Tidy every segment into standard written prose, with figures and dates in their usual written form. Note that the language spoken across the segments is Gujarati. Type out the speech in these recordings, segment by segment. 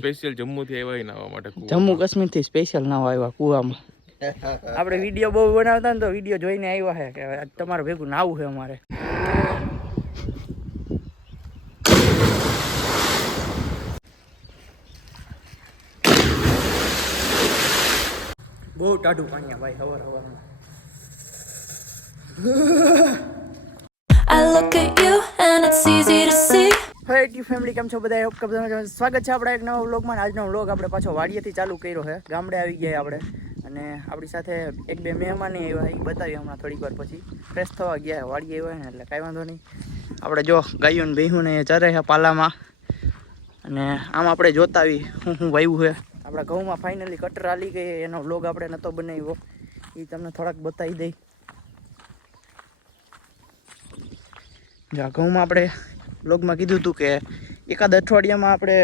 સ્પેશિયલ જમ્મુ થી આવ્યા નાવા માટે જમ્મુ કાશ્મીર થી સ્પેશિયલ નાવા આવ્યા કુવામાં આપણે વિડીયો બહુ બનાવતા ને તો વિડીયો જોઈને આવ્યા છે કે તમારે ભેગું નાવું છે અમારે બહુ ટાઢું પાણી ભાઈ હવાર હવારમાં I look at you and it's easy to see. હે ટી ફેમિલી કેમ છો બધા? સ્વાગત છે આપણા એક નવા વ્લોગમાં. આજનો વ્લોગ આપણે પાછો વાડીએથી ચાલુ કર્યો છે. ગામડે આવી ગયા આપણે અને આપણી સાથે એક બે મહેમાન આવ્યા, એ બતાવ્યું હમણાં થોડીક વાર પછી. ફ્રેશ થવા ગયા વાડીએ આવ્યા ને એટલે કાંઈ વાંધો નહીં. આપણે જો ગાયું ને ભેહું ને ચરે છે પાલામાં અને આમ આપણે જોતા આવી શું વાવ્યું છે. આપણા ઘઉંમાં ફાઇનલી કટર આલી ગઈ, એનો વ્લોગ આપણે નહોતો બનાવ્યો, એ તમને થોડાક બતાવી દઈ. જો ઘઉંમાં આપણે બ્લોગમાં કીધું હતું કે એકાદ અઠવાડિયામાં આપણે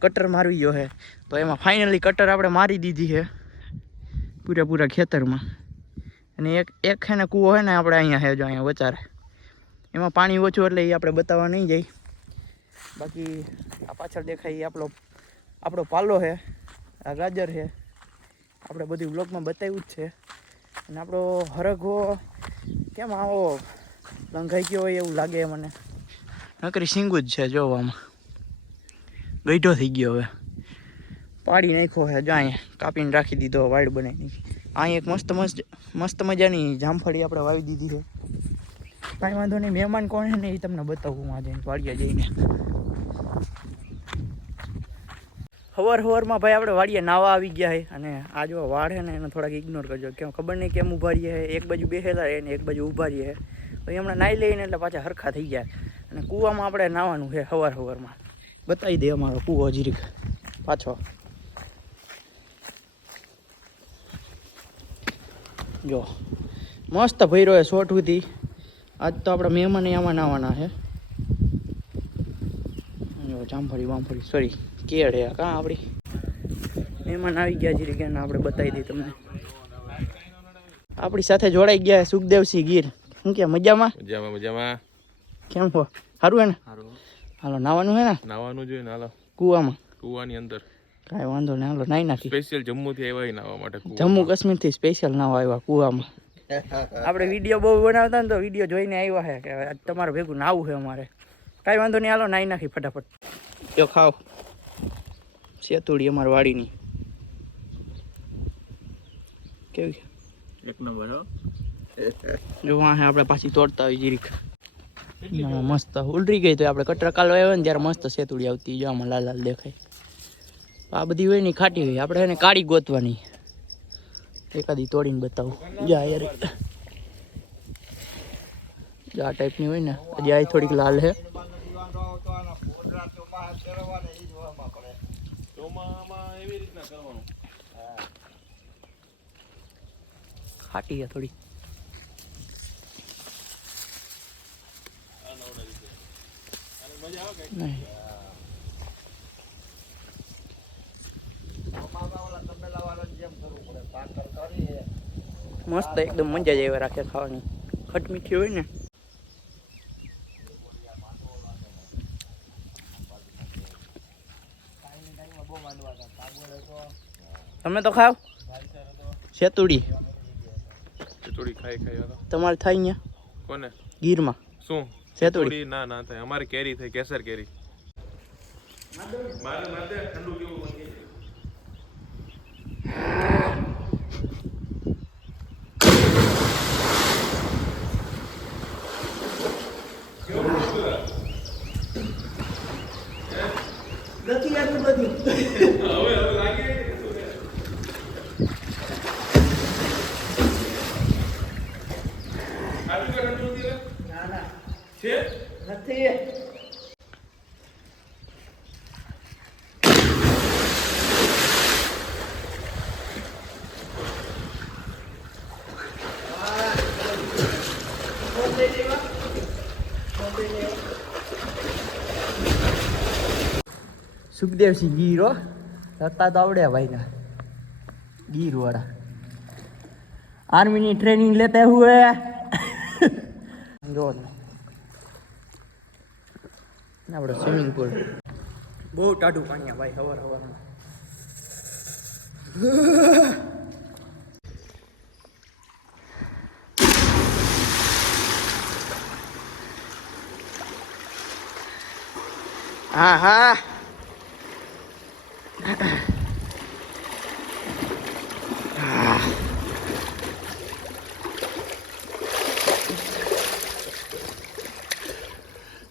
કટર મારવી ગયો છે, તો એમાં ફાઇનલી કટર આપણે મારી દીધી છે પૂરેપૂરા ખેતરમાં. અને એક છે ને કૂવો છે ને આપણે અહીંયા છે, જો અહીંયા વચારે એમાં પાણી ઓછું એટલે એ આપણે બતાવવા નહીં જાય. બાકી આ પાછળ દેખાય એ આપણો પાલો છે, આ ગાજર છે, આપણે બધું બ્લોગમાં બતાવ્યું જ છે. અને આપણો હરગવો કેમ આવો લંઘાઈ ગયો હોય એવું લાગે મને, નકરી સિંગું જ છે જોવામાં, ગઈઢો થઈ ગયો. હવે પાડી નાખ્યો છે, જો અહીંયા કાપીને રાખી દીધો, વાડ બનાવી. અહીં એક મસ્ત મજાની જામફળી આપણે વાવી દીધી છે. કાંઈ વાંધો નહીં, મહેમાન કોણ છે ને એ તમને બતાવું આજે વાડિયા જઈને. સવારમાં ભાઈ આપણે વાડીએ નાવા આવી ગયા છે અને આ જો વાડ છે ને એને થોડાક ઇગ્નોર કરજો, કેમ ખબર નહીં કેમ ઊભા રહીએ છે. એક બાજુ બેસેલા રહે ને એક બાજુ ઊભા રહીએ. પછી હમણાં નાહી લઈને એટલે પાછા હરખા થઈ ગયા. અને કૂવામાં આપણે નાવાનું છે સવારમાં. બતાવી દે અમારો કૂવો જીરીક પાછો. જો મસ્ત ભર્યો છે સોઠુંથી. આજ તો આપણા મહેમાન આમાં નાવાના છે. જો જામફળી સોરી કેળ હે કાં આપણી મહેમાન આવી ગયા જીરીક, એને આપણે બતાવી દઈએ તમને. આપણી સાથે જોડાઈ ગયા સુખદેવસિંહ ગીર. શું કે મજામાં? મજામાં. કેમ છો? સારું હે ને? હાલો નાવાનું હે ને? નાવાનું જોઈએ ને, હાલો કુવાની અંદર. કાંઈ વાંધો નહીં, હાલો નાઈ નાખી. સ્પેશિયલ જમ્મુ થી આવ્યા નાવા માટે જમ્મુ કાશ્મીર થી સ્પેશિયલ નાવા આવ્યા કુવામાં. આપણે વિડીયો બહુ બનાવતા ને તો વિડીયો જોઈને આવ્યા છે કે તમારે ભેગું નાવું છે અમારે. કાંઈ વાંધો નહીં, હાલો નાઈ નાખી ફટાફટ. જો ખાઓ સેતુડી અમારી વાડીની કેવી એક નંબર હો. જો વાં આપણે પાછી તોડતા આવી જીરીક મસ્ત ઉલરી ગઈ. તો આપણે કટર કાલ આવ્યો ને ત્યારે મસ્ત સેતુડી આવતી, જો આમાં લાલ લાલ દેખાય. આ બધી હોય ને ખાટી હોય, આપણે એને કાળી ગોતવાની. એકાદી તોડીને બતાવું. જા યાર આ ટાઈપની હોય ને, હજી આ થોડીક લાલ છે. ખાટી છે થોડી. મસ્ત એકદમ મજા જ એવા રાખે ખાવાની, ખટ મીઠી હોય ને. તમે તો ખાવ સેતુડી ખાઈ તમારે થાય અહીંયા કોને ગીરમાં શું સેતુડી? ના થાય, અમારે કેરી થાય, કેસર કેરી. સુખદેવસિંહ ગીર હો, રસ્તા તો આવડે ભાઈ ના. ગીર વાળા આર્મી ની ટ્રેનિંગ લેते हुए જો આપણે સ્વિમિંગ પુલ બહુ ટાઢું પાણી ભાઈ હવાર હવારમાં. હા હા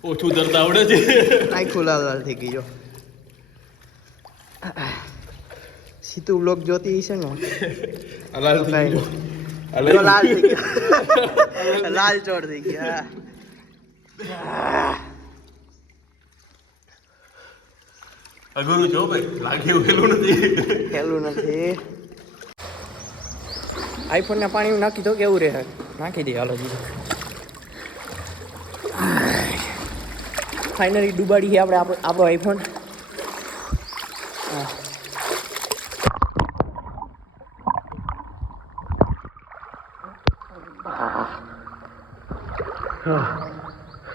ઓછું તરતા આવડે છે. આખું લાલ લાલ થઈ ગઈ જો. સીતુ બ્લોગ જોતી હશે ને લાલ તો થઈ કાંઈ ગયો. નહીં. લાલ થઈ ગયા. લાલ ચોળ થઈ ગયા. અઘરું છો ભાઈ, લાગે એવું પેલું નથી. ખેલું નથી. આઈફોન ને પાણી નાખી દો કેવું રહે? નાખી દે હાલો જીજુ. ફાઇનલી ડૂબાડી છે આપણે આપણો આઈફોન.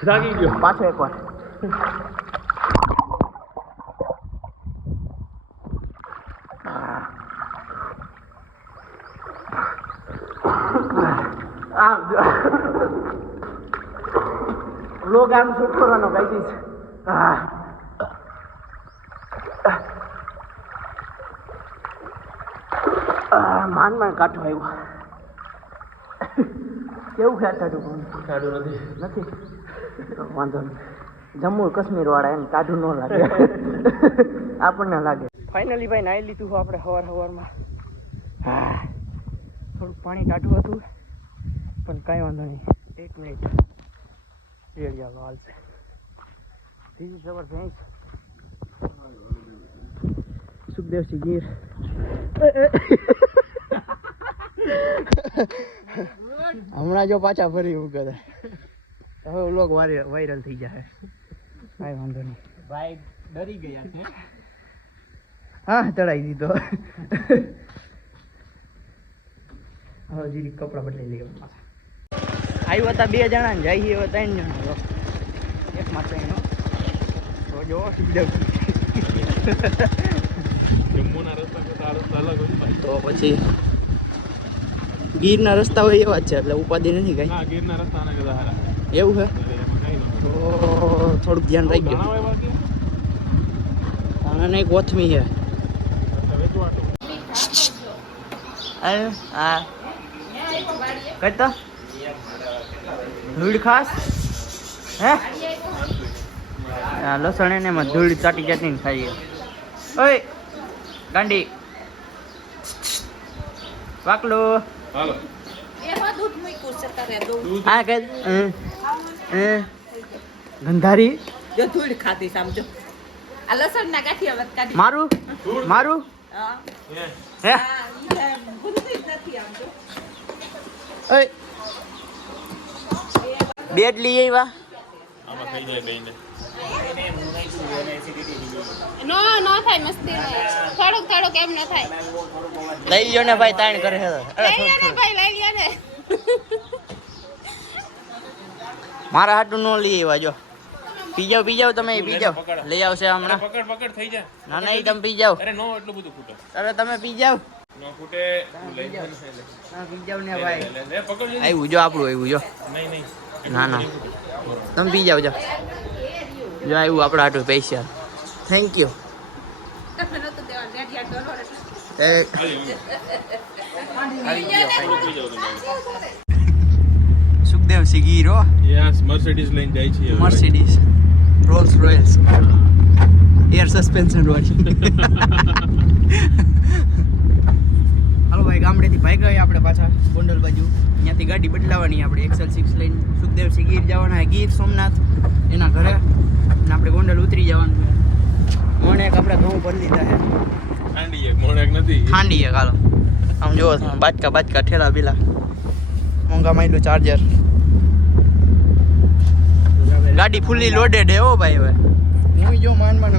લાગી ગયો. પાછો એકવાર. લોગ આમ શૂટ કરવાનો ગાઈસ. માન માન કાઠો આવ્યો. કેવું ખેંચાડું કાઢું નથી. નથી વાંધો નહીં. જમ્મુ કાશ્મીર વાળા એમ કાઢું ન લાગે. આપણને લાગે. ફાઇનલી ભાઈ નાઈ લીધું હોય આપણે સવારમાં. થોડુંક પાણી કાઢવું હતું પણ કાંઈ વાંધો નહીં. 1 મિનિટ રેડી આવો હાલશે. ધીસ ઇઝ અવર ભેંસ સુખદેવસિંહ ગીર. હમણાં જો પાછા ફરી ઉગતા હવે વ્લોગ વાયરલ થઈ જાય. કાંઈ વાંધો નહીં. ભાઈ ડરી ગયા છે. હા ચડાવી દીધો. હવે જીરી કપડાં બદલાઈ લઈએ. આવ્યા હતા 2 જણા ને જાય હવે 3 જણા. એક માત્ર એનો તો જો જમ્મુના રસ્તા કરતા આ રસ્તા અલગ હોય ભાઈ. તો પછી ગીરના રસ્તા હોય એવા જ છે એટલે ઉપાધિ નથી કઈ. ના, ગીરના રસ્તા આના કરતા હારા. એવું છે એમાં કાંઈ નહીં. તો થોડુંક ધ્યાન રાખજો. ઘણા એવા છે. આને એક કોથમી છે. રસ્તા વેચવા હાટુ. હા કઈ ધૂળ ખાસ હે લસણ એને એમાં ધૂળ ચાટી ચાટીને ખાઈએ. ઓય ગાંડી વાકલો હાલો. હા કઈ ગંધારી જો ધૂળ ખાધી સમજો આ લસણ ના ગાંઠિયા વત કાઢી મારું મારું હા હે ભૂલતી જ નથી આમ જો ઓય બેડ લઈ આવ્યા. આમાં થઈ જાય બેયને. નો થાય મસ્તી થોડુંક એમ ન થાય. લઈ લ્યો ને ભાઈ તાણ કરે છે. લઈ લે ને ભાઈ લઈ લે ને. મારા હાટું નો લઈ આવ્યા જો. પી જાવ તમે પી જાવ. લઈ આવશે હમણાં. પકડ થઈ જાય. ના ના ઈ તમે પી જાવ. અરે નો એટલું બધું ફૂટે. અરે તમે પી જાવ. નો ફૂટે. લઈ જાવ. હા પી જાવ ને ભાઈ. લે પકડ લે. આવ્યું જો આપણું આવ્યું જો. નહીં. ના ના તમે પી જાવ જો. જો આવ્યું આપણા હાટું પૈસા. Thank you. તમે નતું દેવા રેડિયા ડોલર સુખદેવ સિગીરો યસ, મર્સિડીઝ લઈને જાય છે. Mercedes Rolls Royals air suspension વાળી. હાલો ભાઈ ગામડેથી ભાઈ ગયા આપણે પાછા ગોંડલ બાજુ. ત્યાંથી ગાડી બદલાવાની આપણે XL6 લઈને સુખદેવસિંહ ગીર જવાના ગીર સોમનાથ એના ઘરે અને આપણે ગોંડલ ઉતરી જવાનું છે. મોણે એક આપણે ઘઉં ભરી લીધા છે. ખાંડી એક મોણેક નથી. ખાંડી એક હાલો આમ જોવો તમે બાજકા ઠેલા બીલા મોંઘા માયલું ચાર્જર. ગાડી ફૂલ્લી લોડેડ હે હો ભાઈ. હવે હું જો માન માન